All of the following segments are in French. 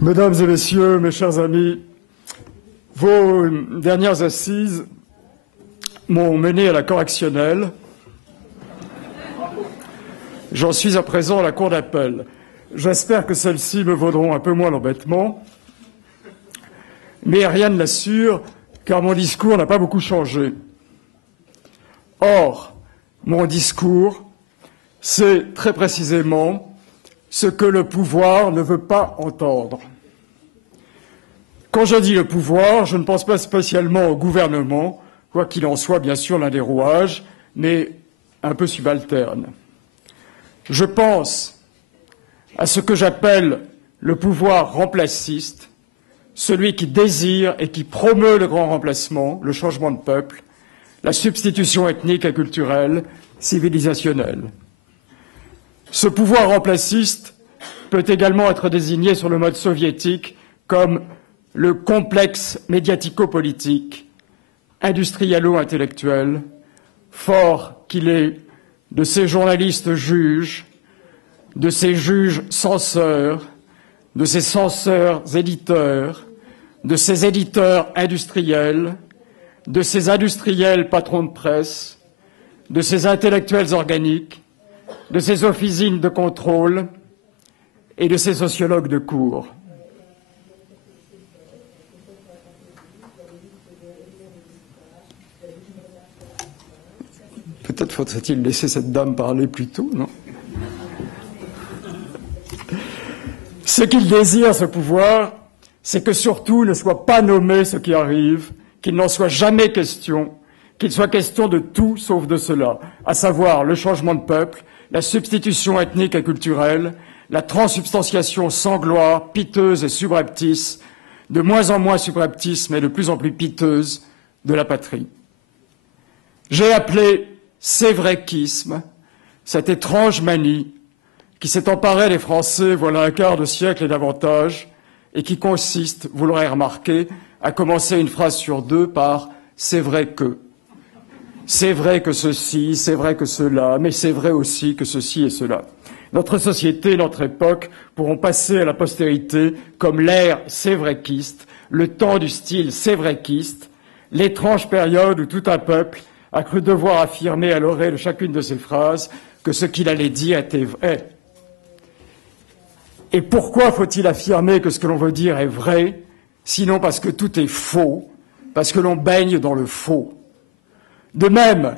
Mesdames et messieurs, mes chers amis, vos dernières assises m'ont mené à la correctionnelle. J'en suis à présent à la cour d'appel. J'espère que celles-ci me vaudront un peu moins l'embêtement, mais rien ne l'assure, car mon discours n'a pas beaucoup changé. Or, mon discours, c'est très précisément ce que le pouvoir ne veut pas entendre. Quand je dis le pouvoir, je ne pense pas spécialement au gouvernement, quoi qu'il en soit bien sûr l'un des rouages, mais un peu subalterne. Je pense à ce que j'appelle le pouvoir remplaciste, celui qui désire et qui promeut le grand remplacement, le changement de peuple, la substitution ethnique et culturelle, civilisationnelle. Ce pouvoir remplaciste peut également être désigné sur le mode soviétique comme le complexe médiatico-politique, industriello-intellectuel, fort qu'il est de ces journalistes juges, de ces juges censeurs, de ces censeurs éditeurs, de ces éditeurs industriels, de ces industriels patrons de presse, de ces intellectuels organiques, de ces officines de contrôle et de ces sociologues de cour. Peut-être faudrait-il laisser cette dame parler plus tôt, non? Ce qu'il désire, ce pouvoir, c'est que surtout ne soit pas nommé ce qui arrive, qu'il n'en soit jamais question, qu'il soit question de tout sauf de cela, à savoir le changement de peuple, la substitution ethnique et culturelle, la transsubstantiation sans gloire, piteuse et subreptice, de moins en moins subreptice mais de plus en plus piteuse, de la patrie. J'ai appelé sévréquisme cette étrange manie qui s'est emparée des Français voilà un quart de siècle et davantage, et qui consiste, vous l'aurez remarqué, à commencer une phrase sur deux par « c'est vrai que ». C'est vrai que ceci, c'est vrai que cela, mais c'est vrai aussi que ceci et cela. Notre société, notre époque pourront passer à la postérité comme l'ère sévréquiste, le temps du style sévréquiste, l'étrange période où tout un peuple a cru devoir affirmer à l'oreille de chacune de ses phrases que ce qu'il allait dire était vrai. Et pourquoi faut-il affirmer que ce que l'on veut dire est vrai, sinon parce que tout est faux, parce que l'on baigne dans le faux? De même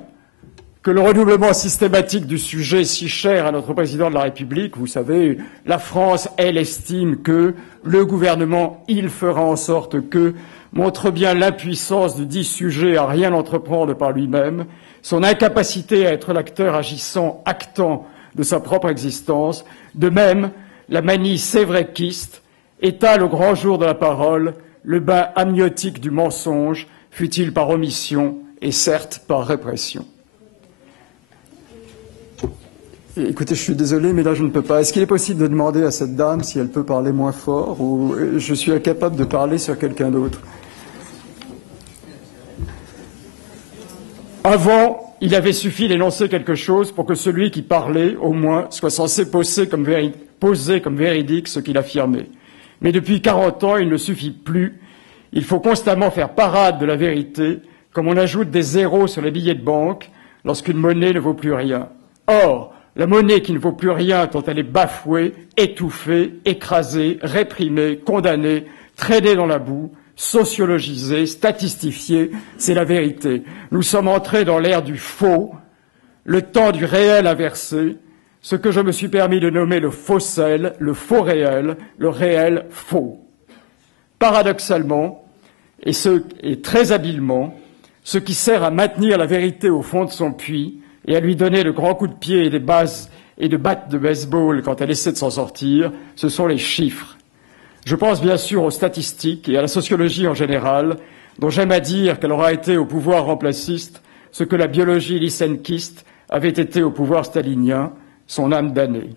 que le redoublement systématique du sujet si cher à notre président de la République, vous savez, la France, elle estime que, le gouvernement, il fera en sorte que, montre bien l'impuissance du dit sujet à rien entreprendre par lui-même, son incapacité à être l'acteur agissant, actant de sa propre existence. De même, la manie sévréquiste étale au grand jour de la parole le bain amniotique du mensonge, fût-il par omission et certes par répression. Écoutez, je suis désolé, mais là je ne peux pas. Est-ce qu'il est possible de demander à cette dame si elle peut parler moins fort, ou je suis incapable de parler sur quelqu'un d'autre? Avant, il avait suffi d'énoncer quelque chose pour que celui qui parlait, au moins, soit censé poser comme véridique ce qu'il affirmait. Mais depuis 40 ans, il ne suffit plus. Il faut constamment faire parade de la vérité, comme on ajoute des zéros sur les billets de banque lorsqu'une monnaie ne vaut plus rien. Or, la monnaie qui ne vaut plus rien tant elle est bafouée, étouffée, écrasée, réprimée, condamnée, traînée dans la boue, sociologisée, statistifiée, c'est la vérité. Nous sommes entrés dans l'ère du faux, le temps du réel inversé, ce que je me suis permis de nommer le faussel, le faux réel, le réel faux. Paradoxalement, et très habilement, ce qui sert à maintenir la vérité au fond de son puits et à lui donner de grands coups de pied et des bases et de battes de baseball quand elle essaie de s'en sortir, ce sont les chiffres. Je pense bien sûr aux statistiques et à la sociologie en général, dont j'aime à dire qu'elle aura été au pouvoir remplaciste ce que la biologie lysenkiste avait été au pouvoir stalinien, son âme damnée.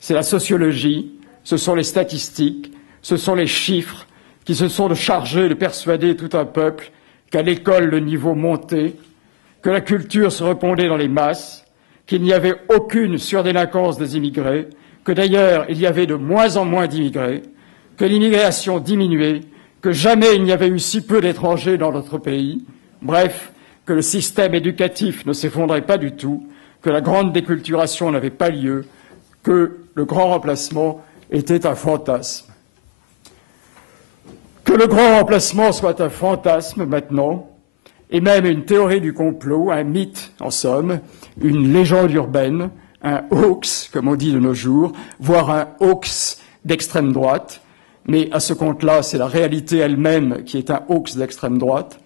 C'est la sociologie, ce sont les statistiques, ce sont les chiffres qui se sont chargés de persuader tout un peuple qu'à l'école le niveau montait, que la culture se répandait dans les masses, qu'il n'y avait aucune surdélinquance des immigrés, que d'ailleurs il y avait de moins en moins d'immigrés, que l'immigration diminuait, que jamais il n'y avait eu si peu d'étrangers dans notre pays, bref, que le système éducatif ne s'effondrait pas du tout, que la grande déculturation n'avait pas lieu, que le grand remplacement était un fantasme. Que le grand remplacement soit un fantasme maintenant, et même une théorie du complot, un mythe en somme, une légende urbaine, un hoax, comme on dit de nos jours, voire un hoax d'extrême droite, mais à ce compte-là, c'est la réalité elle-même qui est un hoax d'extrême droite.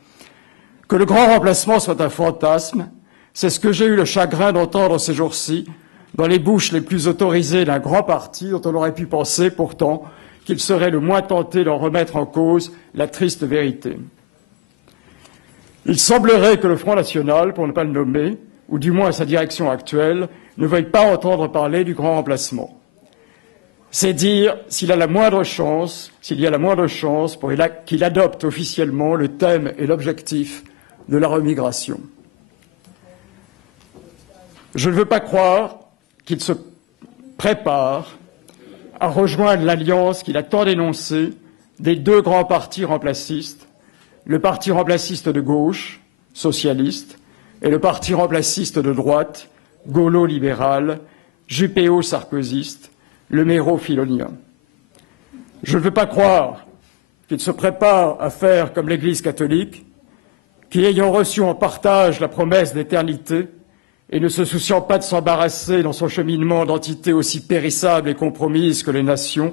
Que le grand remplacement soit un fantasme, c'est ce que j'ai eu le chagrin d'entendre ces jours-ci dans les bouches les plus autorisées d'un grand parti dont on aurait pu penser pourtant qu'il serait le moins tenté d'en remettre en cause la triste vérité. Il semblerait que le Front National, pour ne pas le nommer, ou du moins sa direction actuelle, ne veuille pas entendre parler du grand remplacement. C'est dire s'il y a la moindre chance pour qu'il adopte officiellement le thème et l'objectif de la remigration. Je ne veux pas croire qu'il se prépare à rejoindre l'alliance qu'il a tant dénoncée des deux grands partis remplacistes, le parti remplaciste de gauche, socialiste, et le parti remplaciste de droite, gaulo-libéral, jupéo-sarkozyste, le méro-filonien. Je ne veux pas croire qu'il se prépare à faire comme l'Église catholique, qui, ayant reçu en partage la promesse d'éternité et ne se souciant pas de s'embarrasser dans son cheminement d'entités aussi périssables et compromises que les nations,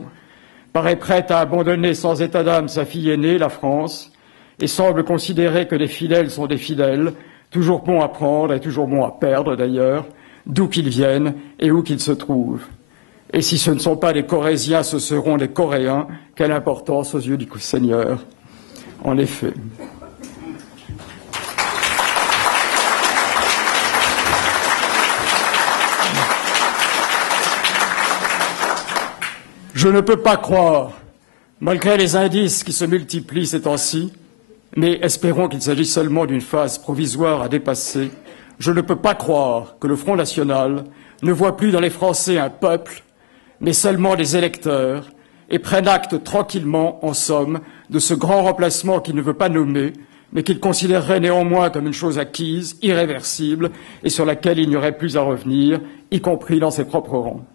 paraît prête à abandonner sans état d'âme sa fille aînée, la France, et semble considérer que les fidèles sont des fidèles, toujours bons à prendre et toujours bons à perdre d'ailleurs, d'où qu'ils viennent et où qu'ils se trouvent. Et si ce ne sont pas les Corésiens, ce seront les Coréens. Quelle importance aux yeux du Seigneur, en effet. Je ne peux pas croire, malgré les indices qui se multiplient ces temps-ci, mais espérons qu'il s'agit seulement d'une phase provisoire à dépasser, je ne peux pas croire que le Front National ne voit plus dans les Français un peuple, mais seulement des électeurs, et prenne acte tranquillement, en somme, de ce grand remplacement qu'il ne veut pas nommer, mais qu'il considérerait néanmoins comme une chose acquise, irréversible, et sur laquelle il n'y aurait plus à revenir, y compris dans ses propres rangs.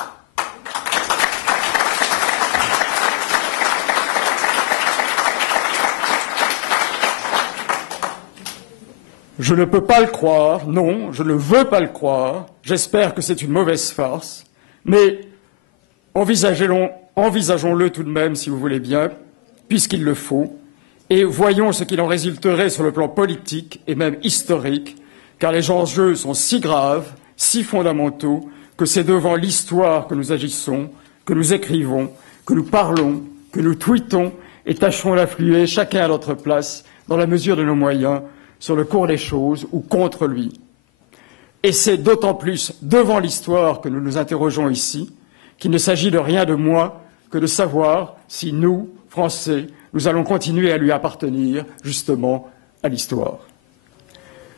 Je ne peux pas le croire, non, je ne veux pas le croire, j'espère que c'est une mauvaise farce, mais envisageons-le tout de même, si vous voulez bien, puisqu'il le faut, et voyons ce qu'il en résulterait sur le plan politique et même historique, car les enjeux sont si graves, si fondamentaux, que c'est devant l'histoire que nous agissons, que nous écrivons, que nous parlons, que nous tweetons et tâcherons d'influer chacun à notre place, dans la mesure de nos moyens, sur le cours des choses ou contre lui. Et c'est d'autant plus devant l'histoire que nous nous interrogeons ici, qu'il ne s'agit de rien de moins que de savoir si nous, Français, nous allons continuer à lui appartenir, justement, à l'histoire.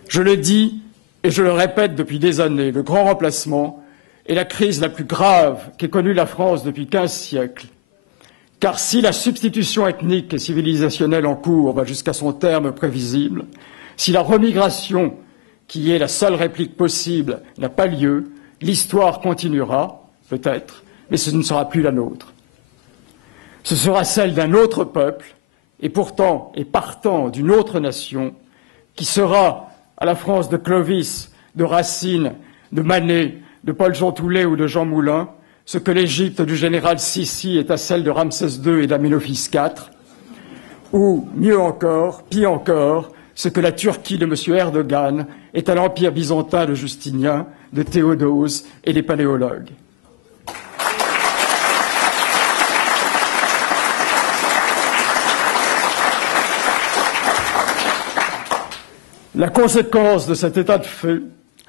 Je le dis et je le répète depuis des années, le grand remplacement est la crise la plus grave qu'ait connue la France depuis 15 siècles. Car si la substitution ethnique et civilisationnelle en cours va jusqu'à son terme prévisible, si la remigration, qui est la seule réplique possible, n'a pas lieu, l'histoire continuera, peut-être, mais ce ne sera plus la nôtre. Ce sera celle d'un autre peuple, et pourtant, et partant d'une autre nation, qui sera à la France de Clovis, de Racine, de Manet, de Paul-Jean Toulet ou de Jean Moulin, ce que l'Égypte du général Sissi est à celle de Ramsès II et d'Amenophis IV, ou, mieux encore, pire encore, ce que la Turquie de M. Erdogan est à l'Empire byzantin de Justinien, de Théodose et des paléologues. La conséquence de cet état de fait,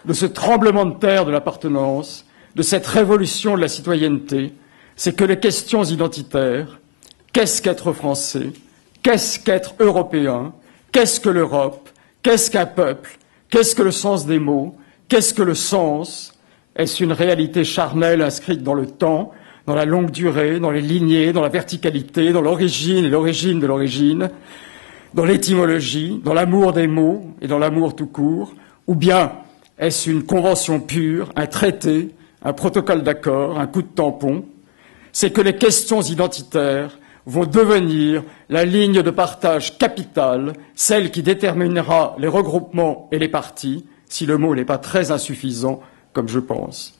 de ce tremblement de terre de l'appartenance, de cette révolution de la citoyenneté, c'est que les questions identitaires, qu'est-ce qu'être français, qu'est-ce qu'être européen, qu'est-ce que l'Europe, qu'est-ce qu'un peuple, qu'est-ce que le sens des mots, qu'est-ce que le sens, est-ce une réalité charnelle inscrite dans le temps, dans la longue durée, dans les lignées, dans la verticalité, dans l'origine et l'origine de l'origine, dans l'étymologie, dans l'amour des mots et dans l'amour tout court, ou bien est-ce une convention pure, un traité, un protocole d'accord, un coup de tampon? C'est que les questions identitaires vont devenir la ligne de partage capitale, celle qui déterminera les regroupements et les partis, si le mot n'est pas très insuffisant, comme je pense.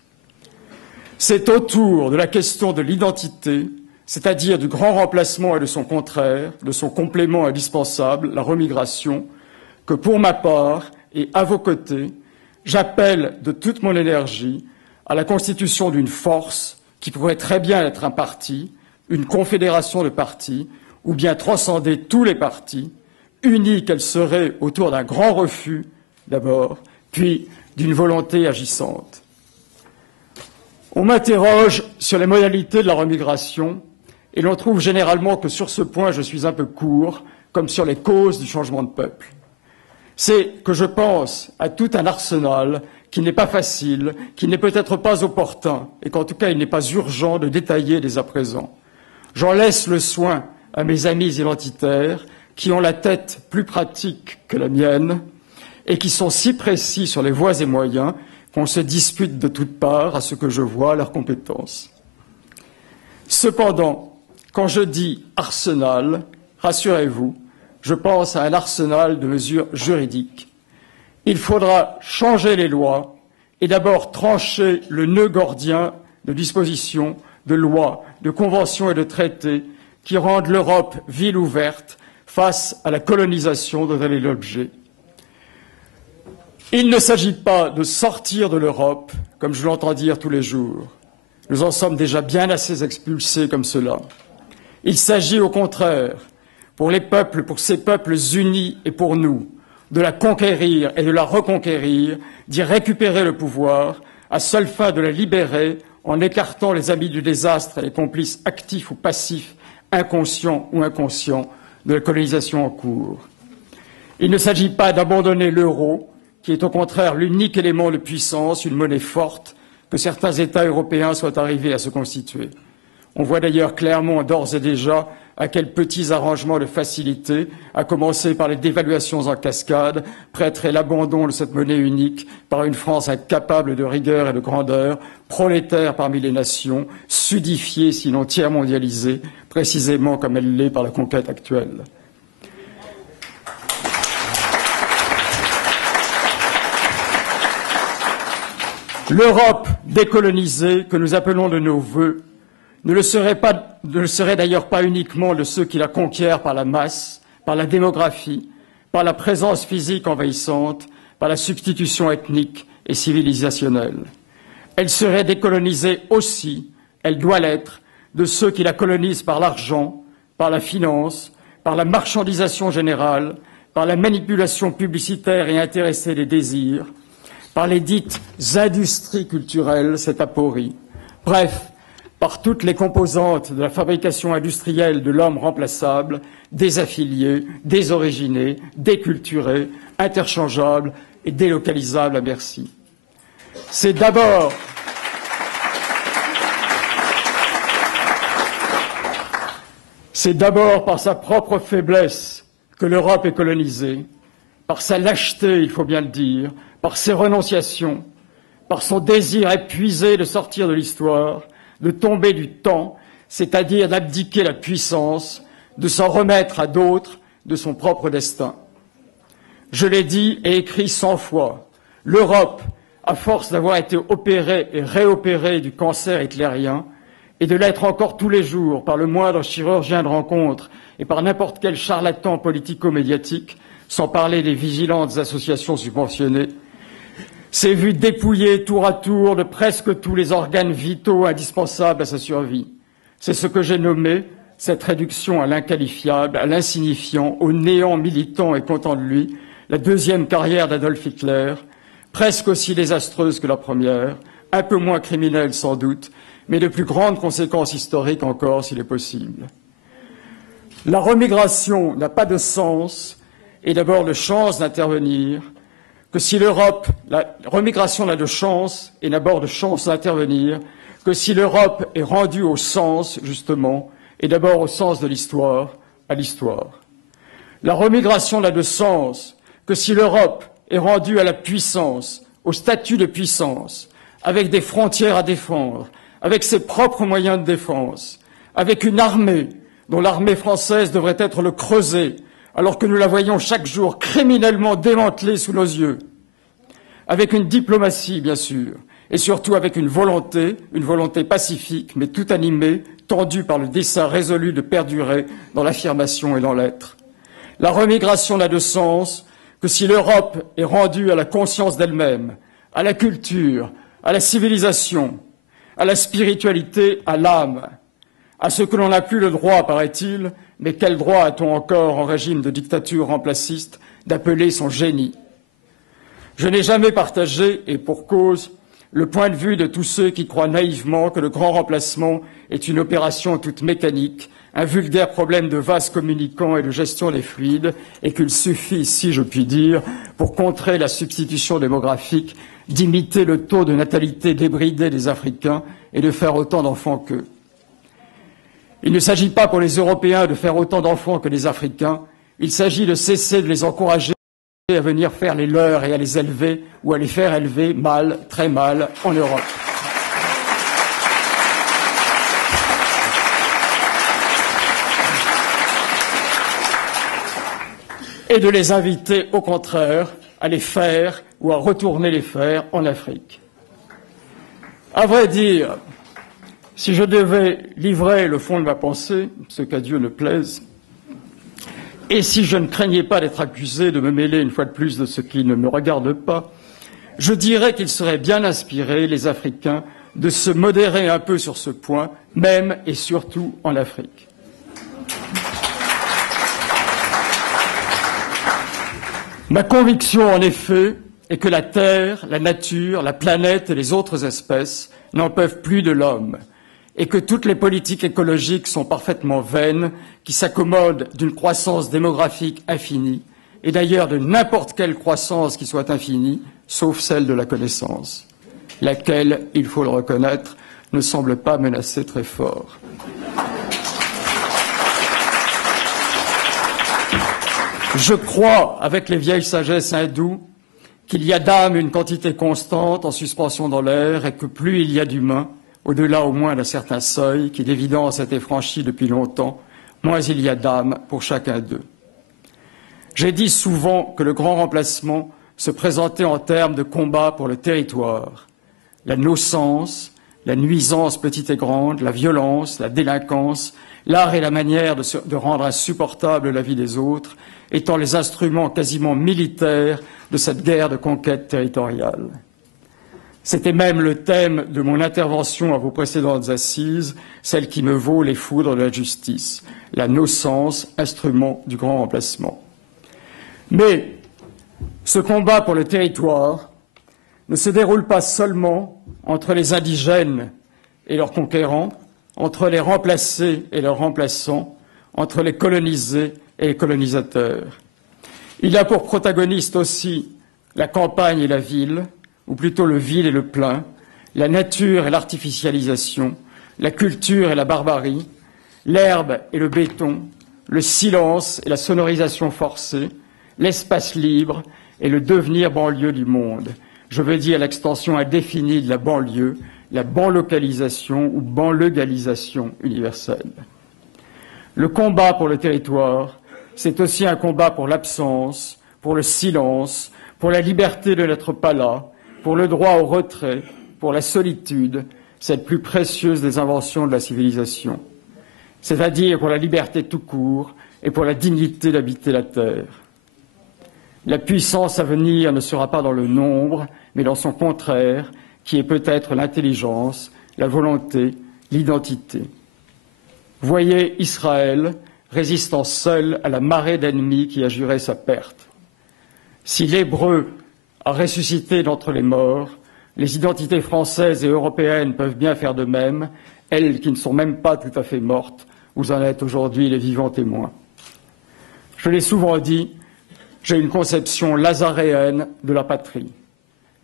C'est autour de la question de l'identité, c'est-à-dire du grand remplacement et de son contraire, de son complément indispensable, la remigration, que pour ma part et à vos côtés, j'appelle de toute mon énergie à la constitution d'une force qui pourrait très bien être un parti, une confédération de partis, ou bien transcender tous les partis, unis qu'elle serait autour d'un grand refus, d'abord, puis d'une volonté agissante. On m'interroge sur les modalités de la remigration, et l'on trouve généralement que sur ce point je suis un peu court, comme sur les causes du changement de peuple. C'est que je pense à tout un arsenal qui n'est pas facile, qui n'est peut-être pas opportun, et qu'en tout cas il n'est pas urgent de détailler dès à présent. J'en laisse le soin à mes amis identitaires qui ont la tête plus pratique que la mienne et qui sont si précis sur les voies et moyens qu'on se dispute de toutes parts, à ce que je vois, leurs compétences. Cependant, quand je dis arsenal, rassurez-vous, je pense à un arsenal de mesures juridiques. Il faudra changer les lois et d'abord trancher le nœud gordien de dispositions, de lois, de conventions et de traités qui rendent l'Europe ville ouverte face à la colonisation dont elle est l'objet. Il ne s'agit pas de sortir de l'Europe, comme je l'entends dire tous les jours. Nous en sommes déjà bien assez expulsés comme cela. Il s'agit au contraire, pour les peuples, pour ces peuples unis et pour nous, de la conquérir et de la reconquérir, d'y récupérer le pouvoir, à seule fin de la libérer, en écartant les amis du désastre et les complices actifs ou passifs, inconscients ou inconscients, de la colonisation en cours. Il ne s'agit pas d'abandonner l'euro, qui est au contraire l'unique élément de puissance, une monnaie forte, que certains États européens soient arrivés à se constituer. On voit d'ailleurs clairement d'ores et déjà à quels petits arrangements de facilité, à commencer par les dévaluations en cascade, prêteraient l'abandon de cette monnaie unique par une France incapable de rigueur et de grandeur, prolétaire parmi les nations, sudifiée sinon tiers mondialisée, précisément comme elle l'est par la conquête actuelle. L'Europe décolonisée que nous appelons de nos vœux ne le serait d'ailleurs pas uniquement de ceux qui la conquièrent par la masse, par la démographie, par la présence physique envahissante, par la substitution ethnique et civilisationnelle. Elle serait décolonisée aussi, elle doit l'être, de ceux qui la colonisent par l'argent, par la finance, par la marchandisation générale, par la manipulation publicitaire et intéressée des désirs, par les dites industries culturelles, cette aporie. Bref, par toutes les composantes de la fabrication industrielle de l'homme remplaçable, désaffilié, désoriginé, déculturé, interchangeable et délocalisable à merci. C'est d'abord par sa propre faiblesse que l'Europe est colonisée, par sa lâcheté, il faut bien le dire, par ses renonciations, par son désir épuisé de sortir de l'histoire, de tomber du temps, c'est-à-dire d'abdiquer la puissance, de s'en remettre à d'autres de son propre destin. Je l'ai dit et écrit 100 fois, l'Europe, à force d'avoir été opérée et réopérée du cancer hitlérien, et de l'être encore tous les jours par le moindre chirurgien de rencontre et par n'importe quel charlatan politico-médiatique, sans parler des vigilantes associations subventionnées, s'est vu dépouiller tour à tour de presque tous les organes vitaux indispensables à sa survie. C'est ce que j'ai nommé cette réduction à l'inqualifiable, à l'insignifiant, au néant militant et content de lui, la deuxième carrière d'Adolf Hitler, presque aussi désastreuse que la première, un peu moins criminelle sans doute, mais de plus grandes conséquences historiques encore s'il est possible. La remigration n'a pas de sens et d'abord de chance d'intervenir que si l'Europe, la remigration n'a de chance et d'abord de chance d'intervenir que si l'Europe est rendue au sens, justement, et d'abord au sens de l'histoire, à l'histoire. La remigration n'a de sens que si l'Europe est rendue à la puissance, au statut de puissance, avec des frontières à défendre, avec ses propres moyens de défense, avec une armée dont l'armée française devrait être le creuset, alors que nous la voyons chaque jour criminellement démantelée sous nos yeux, avec une diplomatie, bien sûr, et surtout avec une volonté pacifique, mais tout animée, tendue par le dessein résolu de perdurer dans l'affirmation et dans l'être. La remigration n'a de sens que si l'Europe est rendue à la conscience d'elle-même, à la culture, à la civilisation, à la spiritualité, à l'âme, à ce que l'on n'a plus le droit, paraît-il, mais quel droit a-t-on encore en régime de dictature remplaciste d'appeler son génie? Je n'ai jamais partagé, et pour cause, le point de vue de tous ceux qui croient naïvement que le grand remplacement est une opération toute mécanique, un vulgaire problème de vases communicants et de gestion des fluides, et qu'il suffit, si je puis dire, pour contrer la substitution démographique, d'imiter le taux de natalité débridé des Africains et de faire autant d'enfants qu'eux. Il ne s'agit pas pour les Européens de faire autant d'enfants que les Africains, il s'agit de cesser de les encourager à venir faire les leurs et à les élever ou à les faire élever mal, très mal, en Europe. Et de les inviter, au contraire, à les faire ou à retourner les faire en Afrique. À vrai dire, si je devais livrer le fond de ma pensée, ce qu'à Dieu ne plaise, et si je ne craignais pas d'être accusé de me mêler une fois de plus de ce qui ne me regarde pas, je dirais qu'il serait bien inspiré, les Africains, de se modérer un peu sur ce point, même et surtout en Afrique. Ma conviction, en effet, est que la Terre, la nature, la planète et les autres espèces n'en peuvent plus de l'homme, et que toutes les politiques écologiques sont parfaitement vaines, qui s'accommodent d'une croissance démographique infinie, et d'ailleurs de n'importe quelle croissance qui soit infinie, sauf celle de la connaissance, laquelle, il faut le reconnaître, ne semble pas menacer très fort. Je crois, avec les vieilles sagesses hindoues, qu'il y a d'âme une quantité constante en suspension dans l'air et que plus il y a d'humains, au-delà au moins d'un certain seuil, qui d'évidence a été franchi depuis longtemps, moins il y a d'âme pour chacun d'eux. J'ai dit souvent que le grand remplacement se présentait en termes de combat pour le territoire, la nocence, la nuisance petite et grande, la violence, la délinquance, l'art et la manière de rendre insupportable la vie des autres, étant les instruments quasiment militaires de cette guerre de conquête territoriale. C'était même le thème de mon intervention à vos précédentes assises, celle qui me vaut les foudres de la justice, la nocence, instrument du grand remplacement. Mais ce combat pour le territoire ne se déroule pas seulement entre les indigènes et leurs conquérants, entre les remplacés et leurs remplaçants, entre les colonisés et les colonisateurs. Il a pour protagoniste aussi la campagne et la ville, ou plutôt le vide et le plein, la nature et l'artificialisation, la culture et la barbarie, l'herbe et le béton, le silence et la sonorisation forcée, l'espace libre et le devenir banlieue du monde. Je veux dire l'extension indéfinie de la banlieue, la banlocalisation ou banlieugalisation universelle. Le combat pour le territoire, c'est aussi un combat pour l'absence, pour le silence, pour la liberté de n'être pas là, pour le droit au retrait, pour la solitude, cette plus précieuse des inventions de la civilisation, c'est-à-dire pour la liberté tout court et pour la dignité d'habiter la terre. La puissance à venir ne sera pas dans le nombre, mais dans son contraire, qui est peut-être l'intelligence, la volonté, l'identité. Voyez Israël résistant seul à la marée d'ennemis qui a juré sa perte. Si l'Hébreu a ressuscité d'entre les morts, les identités françaises et européennes peuvent bien faire de même, elles qui ne sont même pas tout à fait mortes, vous en êtes aujourd'hui les vivants témoins. Je l'ai souvent dit, j'ai une conception lazaréenne de la patrie,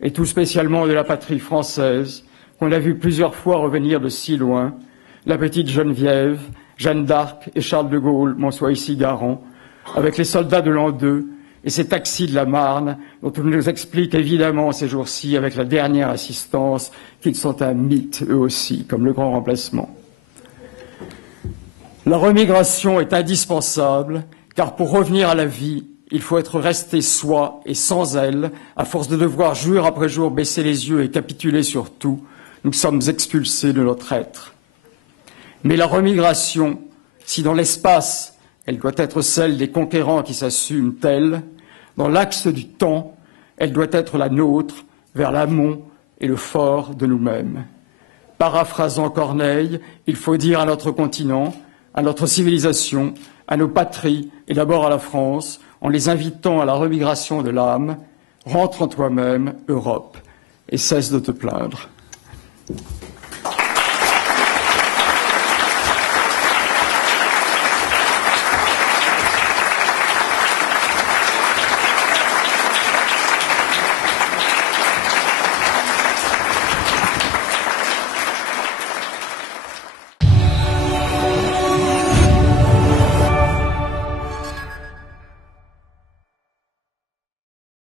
et tout spécialement de la patrie française, qu'on a vu plusieurs fois revenir de si loin, la petite Geneviève, Jeanne d'Arc et Charles de Gaulle m'en soient ici garants, avec les soldats de l'an 2 et ces taxis de la Marne, dont on nous explique évidemment ces jours-ci, avec la dernière assistance, qu'ils sont un mythe eux aussi, comme le grand remplacement. La remigration est indispensable, car pour revenir à la vie, il faut être resté soi et sans elle, à force de devoir jour après jour baisser les yeux et capituler sur tout, nous sommes expulsés de notre être. Mais la remigration, si dans l'espace, elle doit être celle des conquérants qui s'assument telle, dans l'axe du temps, elle doit être la nôtre, vers l'amont et le fort de nous-mêmes. Paraphrasant Corneille, il faut dire à notre continent, à notre civilisation, à nos patries et d'abord à la France, en les invitant à la remigration de l'âme, rentre en toi-même, Europe, et cesse de te plaindre.